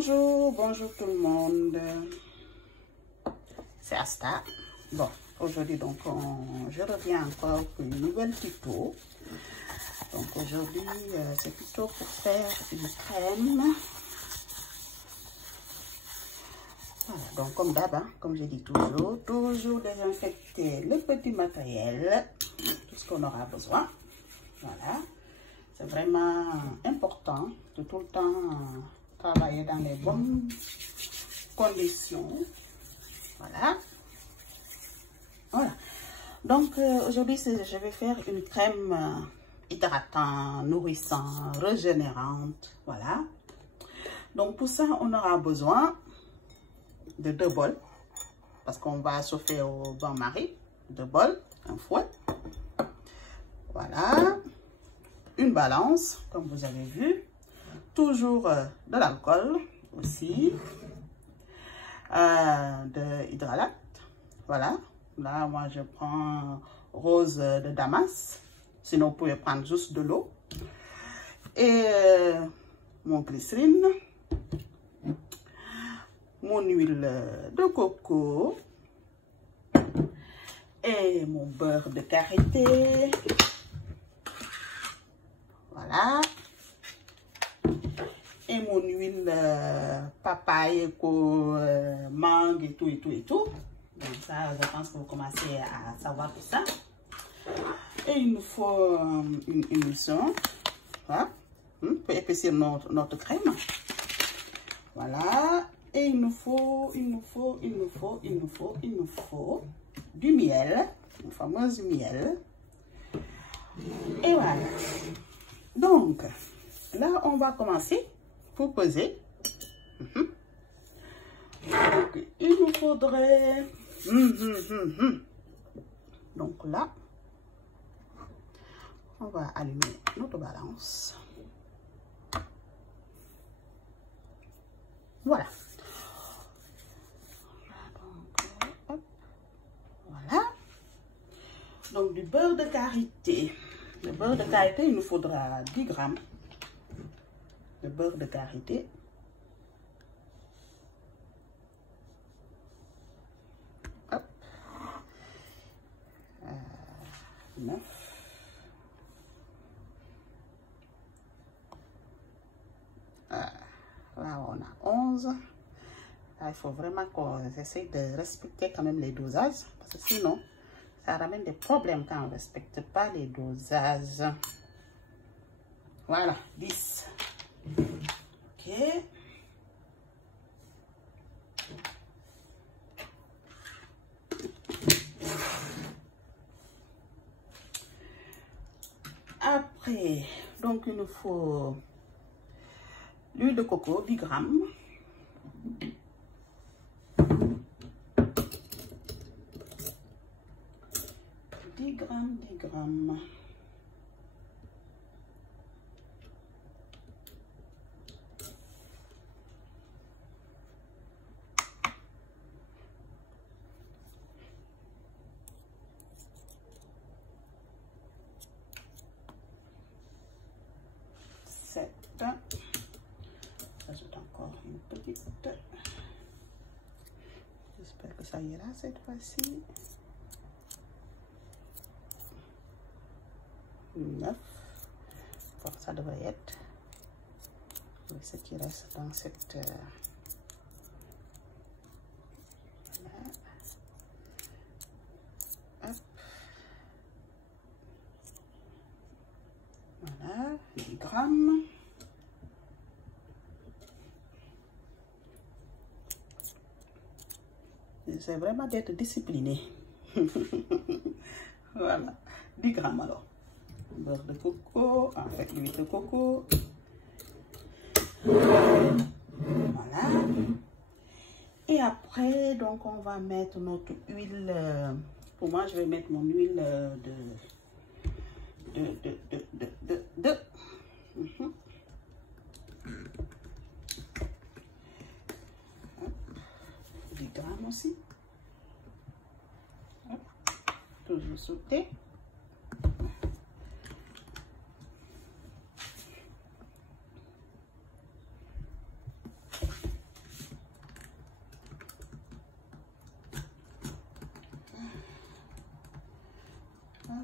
Bonjour, bonjour tout le monde. C'est Asta. Bon, aujourd'hui donc je reviens encore pour une nouvelle tuto. Donc aujourd'hui c'est plutôt pour faire une crème. Voilà, donc comme d'hab, hein, comme j'ai dit toujours désinfecter le petit matériel, tout ce qu'on aura besoin. Voilà, c'est vraiment important de tout le temps travailler dans les bonnes conditions. Voilà. Voilà. Donc aujourd'hui, je vais faire une crème hydratante, nourrissante, régénérante. Voilà. Donc pour ça, on aura besoin de 2 bols. Parce qu'on va chauffer au bain-marie. 2 bols, un fouet. Voilà. Une balance, comme vous avez vu. Toujours de l'alcool aussi. De hydrolate. Voilà. Là, moi, je prends rose de Damas. Sinon, vous pouvez prendre juste de l'eau. Et mon glycérine. Mon huile de coco. Et mon beurre de karité. Voilà. Et mon huile papaye, mangue et tout. Donc ça, je pense que vous commencez à savoir tout ça. Et il nous faut une émulsion. Voilà. Pour épaissir notre crème. Voilà. Et il nous faut du miel. Une fameuse miel. Et voilà. Donc, là, on va commencer pour peser. Donc, il nous faudrait... Donc là, on va allumer notre balance. Voilà. Donc, hop. Voilà. Donc, du beurre de karité. Le beurre de karité, il nous faudra 10 grammes de beurre de karité. Hop. 9. Là, on a 11. Là, il faut vraiment qu'on essaye de respecter quand même les dosages. Parce que sinon, ça ramène des problèmes quand on ne respecte pas les dosages. Voilà, 10. Ok. Après, donc il nous faut l'huile de coco, 10 grammes. Dix grammes. J'ajoute encore une petite. J'espère que ça ira cette fois-ci. 9. Bon, ça devrait être. Ce qui reste dans cette. Hop. Voilà, 10 grammes. C'est vraiment d'être discipliné. Voilà, 10 grammes alors. Beurre de coco, en fait l'huile de coco. Voilà. Et après, donc on va mettre notre huile. Pour moi, je vais mettre mon huile de 10 grammes aussi. Hop. Toujours sauter.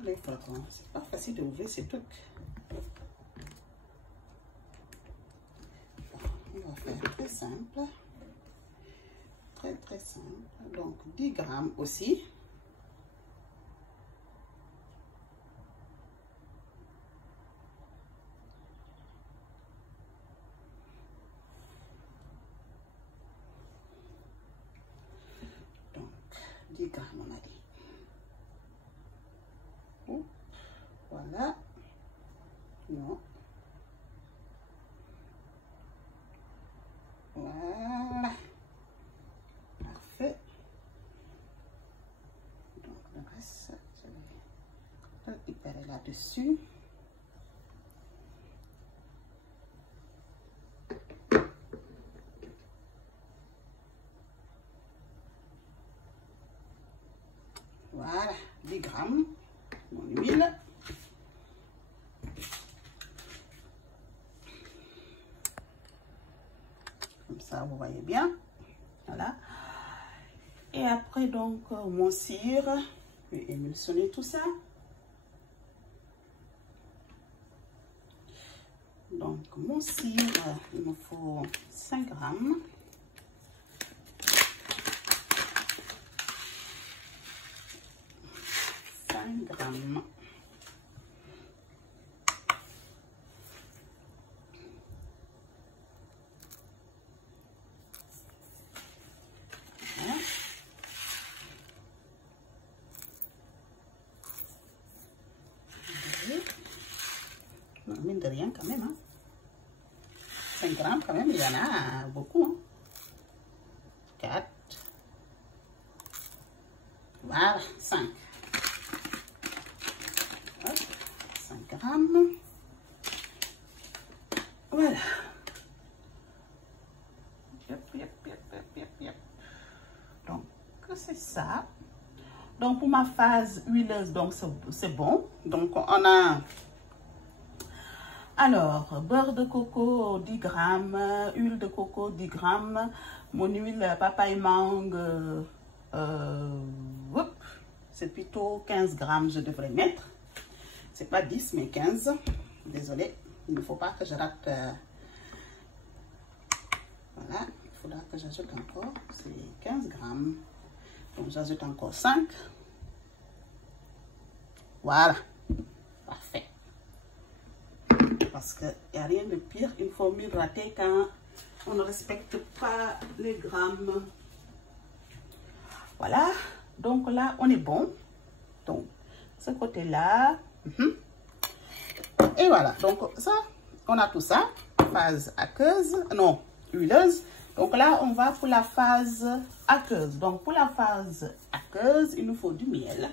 les flacons. C'est pas facile d'ouvrir ces trucs. On va faire très simple. Très simple. Donc 10 grammes aussi. Donc 10 grammes on a dit. Oups, voilà. Non. Voilà. Parfait. Donc le reste, je vais récupérer là-dessus. Voilà, 10 grammes, mon huile. Comme ça, vous voyez bien. Voilà. Et après, donc, mon cire. Je vais émulsionner tout ça. Donc, mon cire, il me faut 5 grammes. Grammes. Voilà. Non, mine de rien quand même. Hein. 5 grammes quand même, il y en a beaucoup. Hein. 4. Voilà, 5. 5 grammes. Voilà. Donc, c'est ça. Donc, pour ma phase huileuse, donc c'est bon. Donc, on a... Alors, beurre de coco, 10 grammes. Huile de coco, 10 grammes. Mon huile papaye mangue, c'est plutôt 15 grammes, je devrais mettre. C'est pas 10, mais 15. Désolée, il ne faut pas que je rate. Voilà, il faudra que j'ajoute encore. C'est 15 grammes. Donc, j'ajoute encore 5. Voilà, parfait. Parce qu'il n'y a rien de pire, une formule ratée quand on ne respecte pas les grammes. Voilà, donc là, on est bon. Donc, ce côté-là. Et voilà, donc ça, on a tout ça. Phase aqueuse, non, huileuse. Donc là, on va pour la phase aqueuse. Donc, pour la phase aqueuse, il nous faut du miel.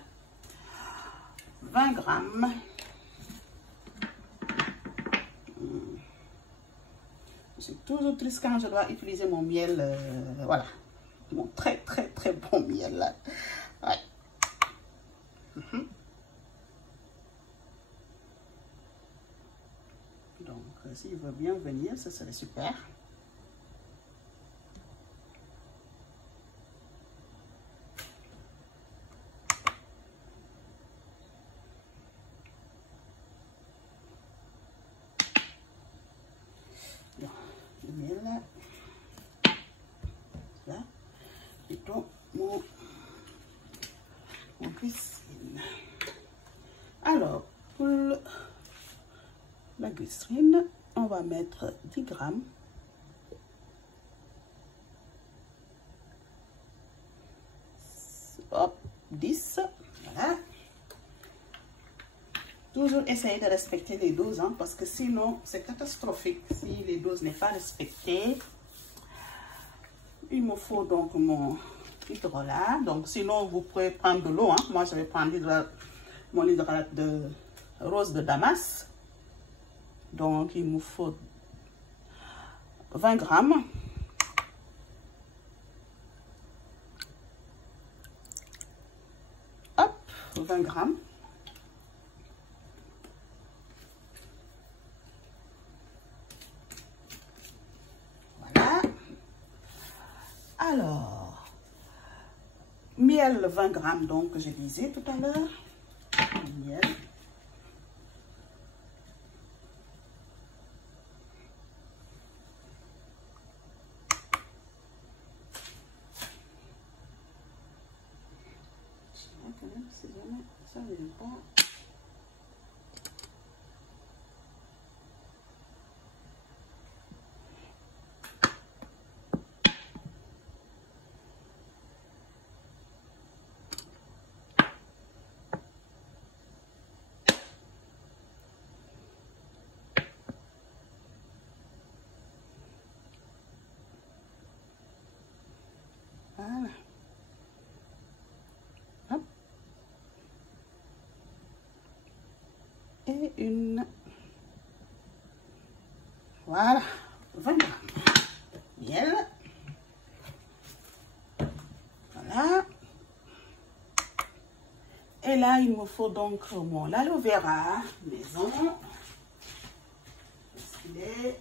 20 grammes. Je suis toujours triste quand je dois utiliser mon miel. Voilà. Mon très bon miel. Là. Ouais. Donc, s'il veut bien venir, ce serait super. Le miel là. Là. Plutôt mon glycérine. Alors, pour la glycérine, on va mettre 10 grammes. Hop, 10. Voilà. Toujours essayer de respecter les doses, hein, parce que sinon, c'est catastrophique si les doses n'est pas respectées. Il me faut donc mon hydrolat. Donc, sinon, vous pouvez prendre de l'eau. Hein. Moi, je vais prendre mon hydrolat de rose de Damas. Donc, il me faut 20 grammes. Hop, 20 grammes. Voilà. Alors, miel 20 grammes, donc, je disais tout à l'heure. miel. Quand même, si jamais ça ne vient pas. Voilà. Hop. Et une. Voilà. 20 grammes. Miel. Voilà. Et là, il me faut donc mon aloe vera maison. Est-ce qu'il est?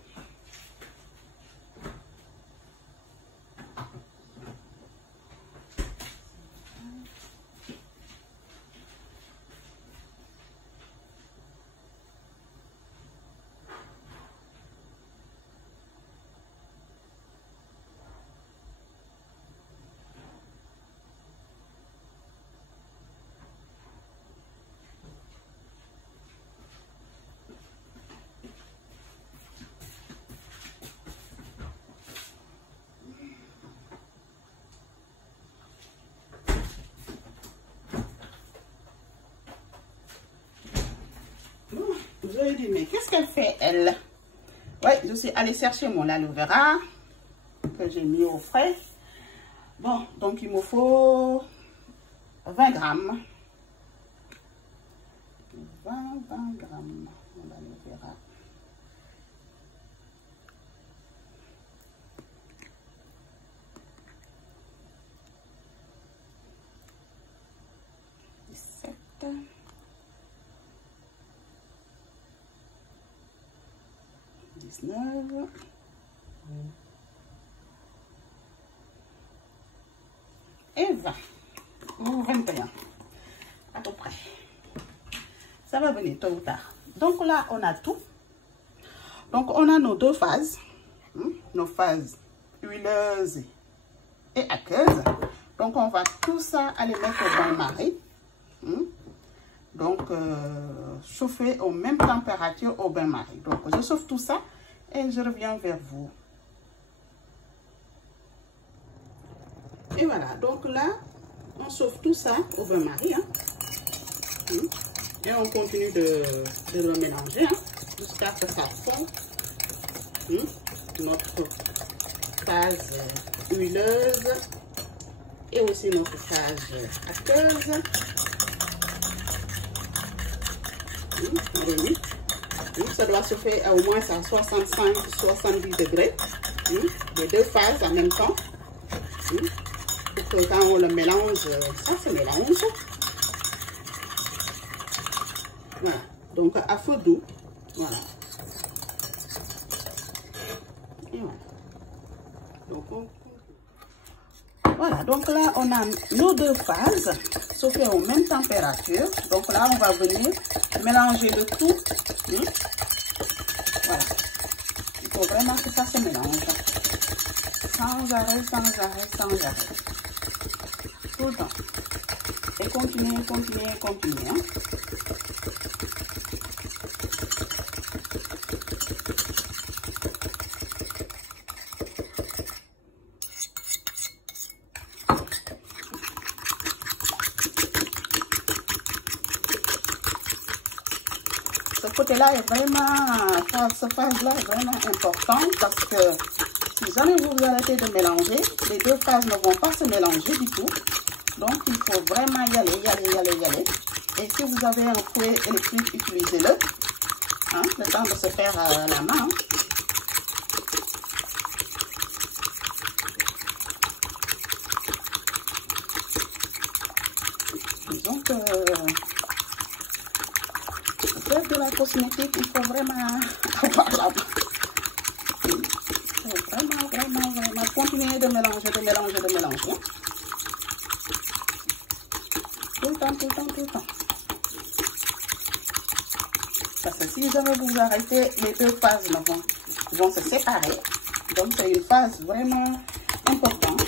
Vous allez dire, mais qu'est-ce qu'elle fait, elle? Ouais, je suis allée chercher mon aloe vera que j'ai mis au frais. Bon, donc il me faut 20 grammes. 20 grammes mon aloe vera. Et 20 ou 21 à peu près. Ça va venir tôt ou tard. Donc là on a tout. Donc on a nos deux phases, nos phases huileuses et aqueuses. Donc on va tout ça aller mettre au bain-marie. Donc chauffer aux mêmes températures au bain-marie. Donc je chauffe tout ça et je reviens vers vous. Et voilà, donc là on chauffe tout ça au bain-marie. Et on continue de le mélanger jusqu'à ce que ça fond. Notre phase huileuse et aussi notre phase aqueuse. Ça doit se faire au moins à 65-70 degrés. Les deux phases en même temps. Pour que quand on le mélange, ça se mélange. Voilà. Donc à feu doux. Voilà. Et voilà. Donc, voilà. Donc là, on a nos deux phases chauffées aux mêmes températures. Donc là, on va venir mélanger le tout. Voilà. Il faut vraiment que ça se mélange. Sans arrêt, sans arrêt, sans arrêt. Tout le temps. Et continuez, continuez, continuez. Ce côté-là est vraiment, cette phase-là est vraiment importante parce que si jamais vous arrêtez de mélanger, les deux phases ne vont pas se mélanger du tout. Donc il faut vraiment y aller, y aller, y aller, y aller. Et si vous avez un fouet électrique, utilisez-le. Le temps de se faire à la main. Disons que faire de la cosmétique, il faut vraiment avoir la main. Il faut vraiment continuer de mélanger, de mélanger, de mélanger. Tout le temps, tout le temps, tout le temps. que si jamais vous arrêtez, les deux phases vont se séparer. Donc, c'est une phase vraiment importante.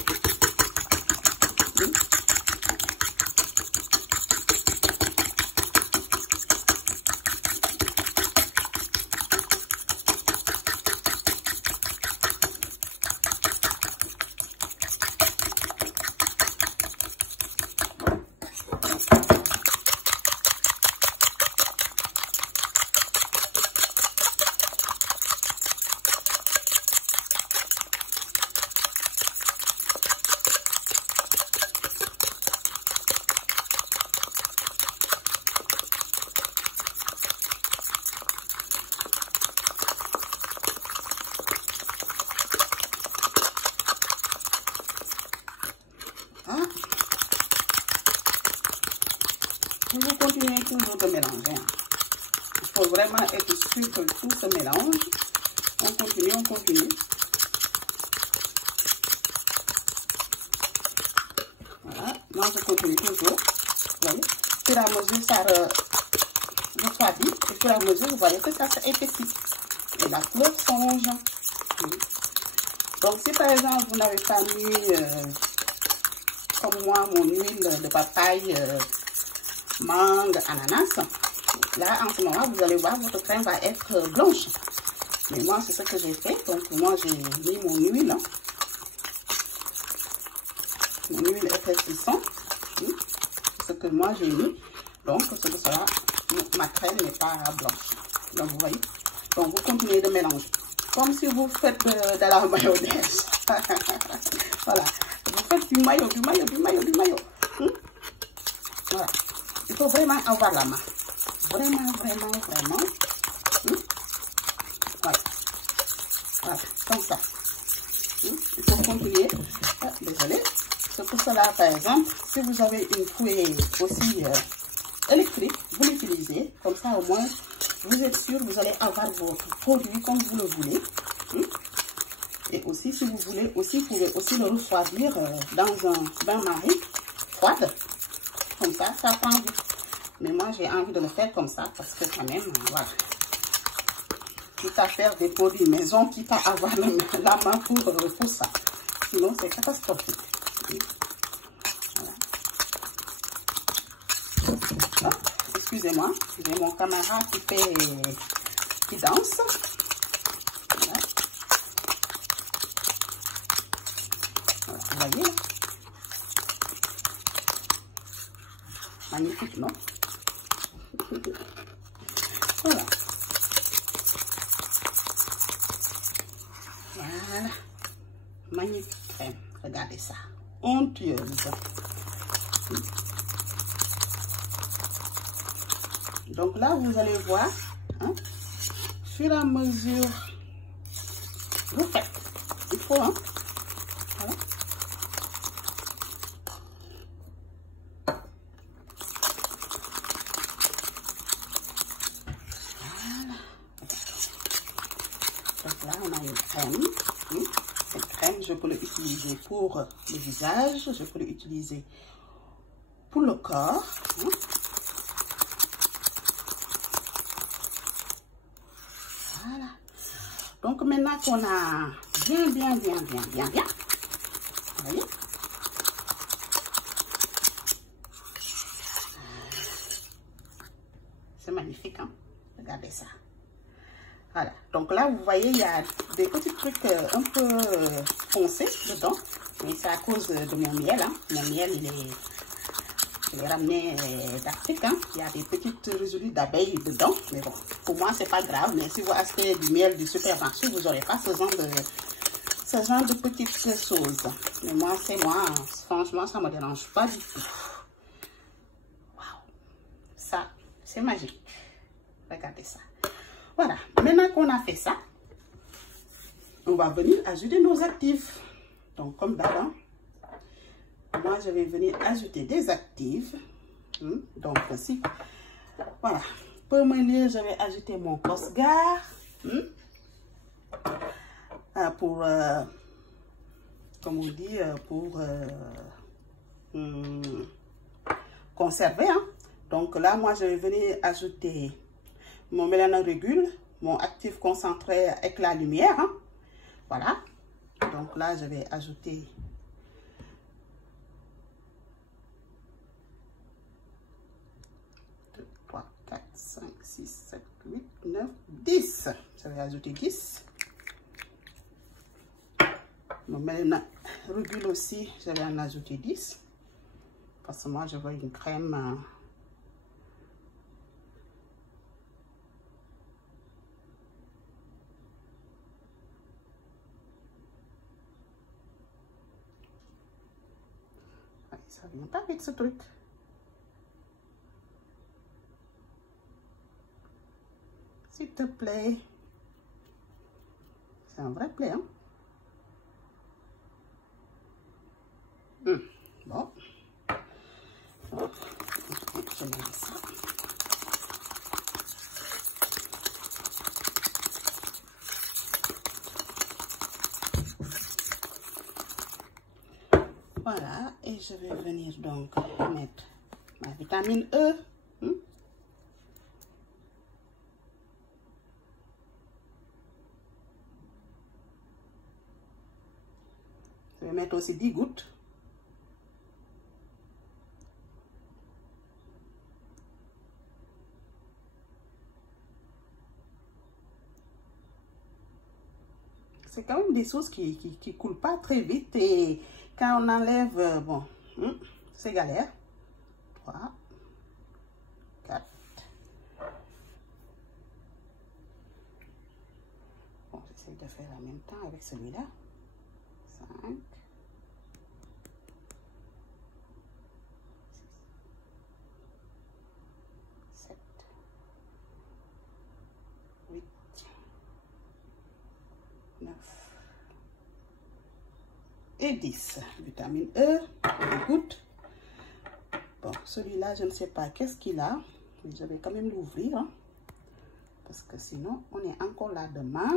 Vous continuez toujours de mélanger. Il faut vraiment être sûr que tout se mélange. On continue, on continue. Voilà, moi je continue toujours. Vous voyez, au fur et à mesure, ça refroidit. Au fur et à mesure, vous voyez que ça s'épaissit. Et la couleur change. Donc, si par exemple, vous n'avez pas mis, comme moi, mon huile de papaye, mangue, ananas, là en ce moment vous allez voir votre crème va être blanche. Mais moi c'est ce que j'ai fait, donc moi j'ai mis mon huile, épaississante, ce que moi j'ai mis, donc ce que sera, ma crème n'est pas blanche. Donc vous voyez, donc vous continuez de mélanger comme si vous faites de la mayonnaise. Voilà, vous faites du maillot. Voilà. Il faut vraiment avoir la main. Vraiment. Voilà. Voilà, comme ça. Il faut continuer. Ah, désolé. C'est pour cela, par exemple, si vous avez une fouée aussi électrique, vous l'utilisez. Comme ça, au moins, vous êtes sûr, vous allez avoir votre produit comme vous le voulez. Et aussi, si vous voulez, aussi, vous pouvez aussi le refroidir dans un bain-marie froide. Comme ça prend vite. Mais moi, j'ai envie de le faire comme ça parce que quand même, voilà. Quitte à faire des produits maison, quitte à avoir la main pour ça. Sinon, c'est catastrophique. Voilà. Ah, excusez-moi, j'ai mon camarade qui danse. Voilà. Voilà, vous voyez là. Magnifique, non? Voilà. Voilà. Magnifique crème. Regardez ça. Onctueuse. Donc là, vous allez voir, hein, fur et à mesure, vous faites. Il faut, hein? Voilà. Donc là, on a une crème. Cette crème, je peux l'utiliser pour le visage, je peux l'utiliser pour le corps. Voilà. Donc maintenant qu'on a bien, vous voyez? C'est magnifique, hein? Regardez ça. Voilà, donc là, vous voyez, il y a des petits trucs un peu foncés dedans. Mais c'est à cause de mon miel, hein. Mon miel, je l'ai ramené d'Afrique, hein. Il y a des petites résidus d'abeilles dedans. Mais bon, pour moi, c'est pas grave. Mais si vous achetez du miel du supermarché, vous n'aurez pas ce genre de petites choses. Mais moi, franchement, ça ne me dérange pas du tout. Waouh, ça, c'est magique. Regardez ça. Voilà, maintenant qu'on a fait ça, on va venir ajouter nos actifs. Donc, comme d'hab, moi, je vais venir ajouter des actifs. Donc, aussi, voilà. Pour me lire, je vais ajouter mon Cosgar. Pour, comme on dit, pour conserver. Hein. Donc, là, moi, je vais venir ajouter mon Mélana Régule, mon actif concentré avec la lumière. Hein. Voilà. Donc là, je vais ajouter 2, 3, 4, 5, 6, 7, 8, 9, 10. Je vais ajouter 10. Mon Mélana Régule aussi, je vais en ajouter 10. Parce que moi, je veux une crème... Ça vient pas avec ce truc. S'il te plaît. C'est un vrai play, hein? Bon. Je mets ça. Voilà, et je vais venir donc mettre ma vitamine E. Je vais mettre aussi 10 gouttes. C'est quand même des sauces qui coulent pas très vite et quand on enlève, bon, c'est galère. 3, 4. Bon, j'essaie de faire en même temps avec celui-là. 5. 7. 8. 9. Et 10. Vitamine E, une goutte. Bon, celui-là, je ne sais pas qu'est-ce qu'il a. Mais je vais quand même l'ouvrir. Hein, parce que sinon, on est encore là demain.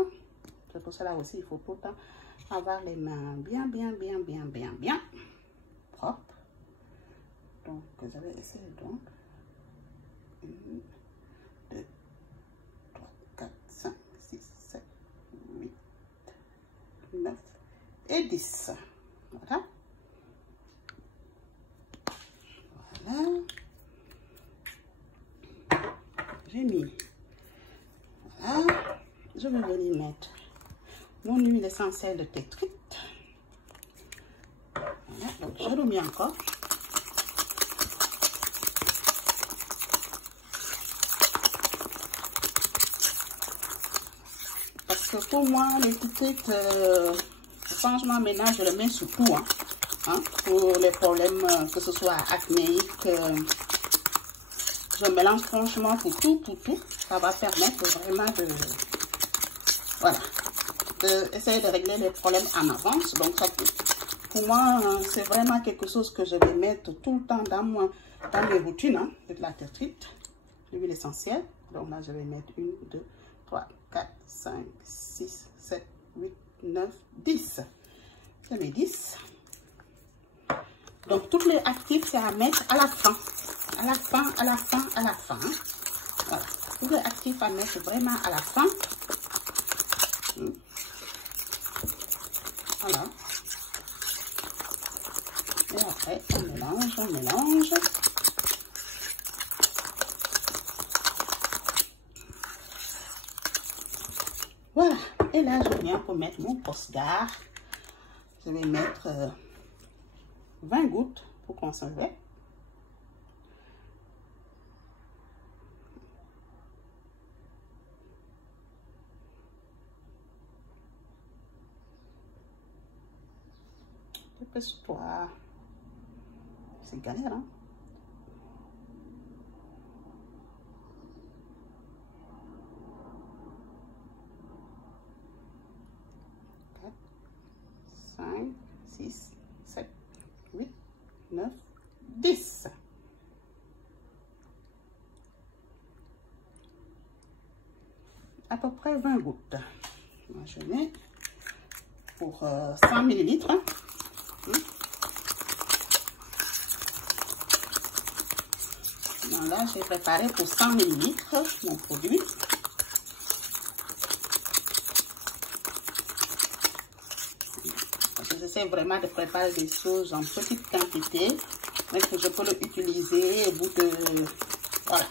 C'est pour cela aussi, il faut tout le temps avoir les mains bien propres. Donc, je vais essayer donc. 1, 2, 3, 4, 5, 6, 7, 8, 9 et 10. Voilà. Voilà. J'ai mis. Voilà. Je vais venir mettre mon huile essentielle de tétrite. Voilà. Donc, je remets encore. Parce que pour moi, les tétrites, franchement, maintenant, je le mets sur tout. Hein, pour les problèmes, que ce soit acnéique, je mélange franchement pour tout. Ça va permettre vraiment de, voilà, essayer de régler les problèmes en avance. Donc, ça, pour moi, c'est vraiment quelque chose que je vais mettre tout le temps dans mes routines, hein, avec la tétrite, l'huile essentielle. Donc là, je vais mettre 1, 2, 3, 4, 5, 6, 7, 8, 9, 10. Je mets 10. Donc, tous les actifs, c'est à mettre à la fin. À la fin. Hein. Voilà. Tous les actifs à mettre vraiment à la fin. Voilà. Et après, on mélange. Voilà. Et là, je viens pour mettre mon post-gare. Je vais mettre 20 gouttes pour conserver. Dépêche-toi. C'est galère, hein? Quatre, 5, 6, 7, 8, 9, 10. À peu près 20 gouttes. Moi, je mets pour 100 ml. Hein. Voilà, j'ai préparé pour 100 ml mon produit. J'essaie vraiment de préparer des choses en petite quantité, mais que je peux l'utiliser au bout de voilà,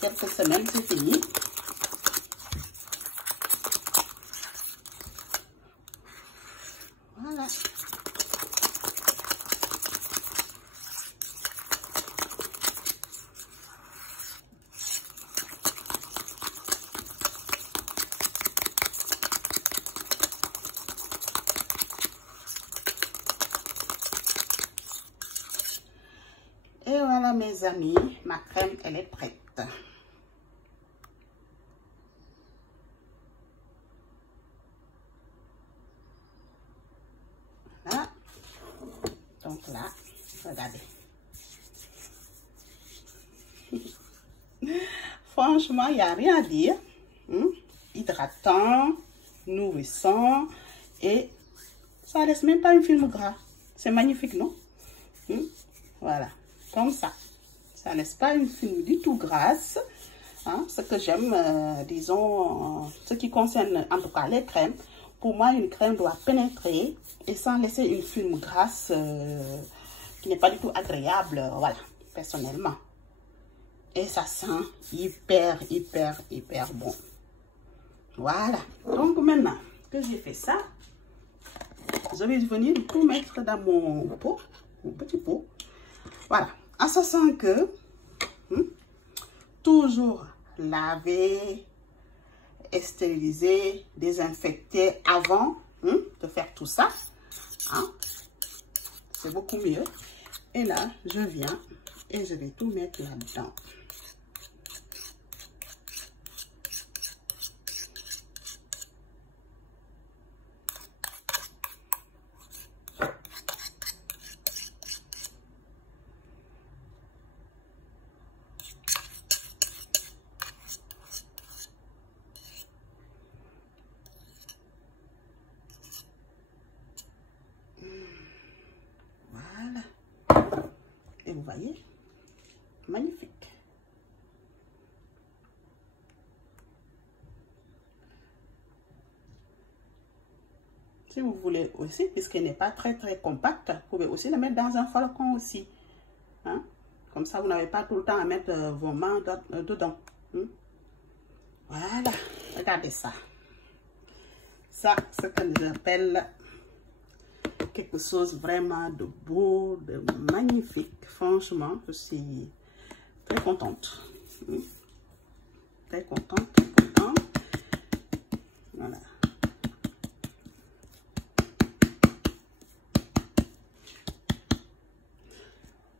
quelques semaines, c'est fini. Voilà. Et voilà mes amis, ma crème elle est prête. Voilà. Donc là, regardez. Franchement, il n'y a rien à dire. Hydratant, nourrissant et ça laisse même pas un film gras. C'est magnifique, non? Voilà. Comme ça laisse pas une film du tout grasse, hein, ce que j'aime, disons, ce qui concerne en tout cas les crèmes. Pour moi, une crème doit pénétrer et sans laisser une film grasse qui n'est pas du tout agréable, voilà, personnellement. Et ça sent hyper bon. Voilà. Donc maintenant que j'ai fait ça, je vais venir tout mettre dans mon pot, mon petit pot. Voilà, en sachant que toujours laver, stériliser, désinfecter avant de faire tout ça. Hein? C'est beaucoup mieux. Et là, je viens et je vais tout mettre là-dedans. Et vous voyez, magnifique. Si vous voulez aussi, puisqu'elle n'est pas très compacte, vous pouvez aussi la mettre dans un flacon aussi. Hein? Comme ça, vous n'avez pas tout le temps à mettre vos mains dedans. Voilà, regardez ça. Ça, c'est ce que j'appelle quelque chose vraiment de beau, de magnifique. Franchement, je suis très contente. Très contente, Voilà.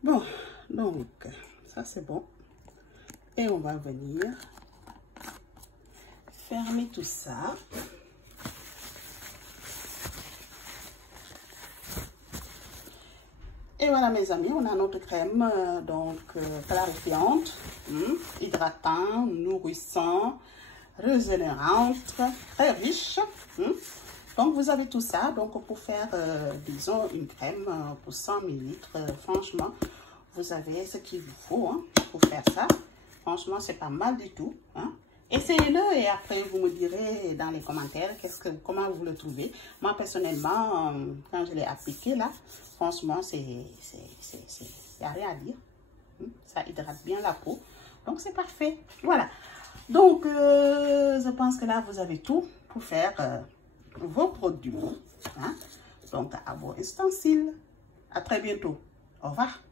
Bon, donc, ça c'est bon. Et on va venir fermer tout ça. Et voilà mes amis, on a notre crème donc clarifiante, hydratant, nourrissant, régénérante, très riche. Donc vous avez tout ça donc pour faire disons une crème pour 100 ml. Franchement, vous avez ce qu'il vous faut pour faire ça. Franchement, c'est pas mal du tout. Essayez-le et après vous me direz dans les commentaires comment vous le trouvez. Moi personnellement, quand je l'ai appliqué là, franchement, il n'y a rien à dire. Ça hydrate bien la peau. Donc c'est parfait. Voilà. Donc je pense que là vous avez tout pour faire vos produits. Donc à vos ustensiles. À très bientôt. Au revoir.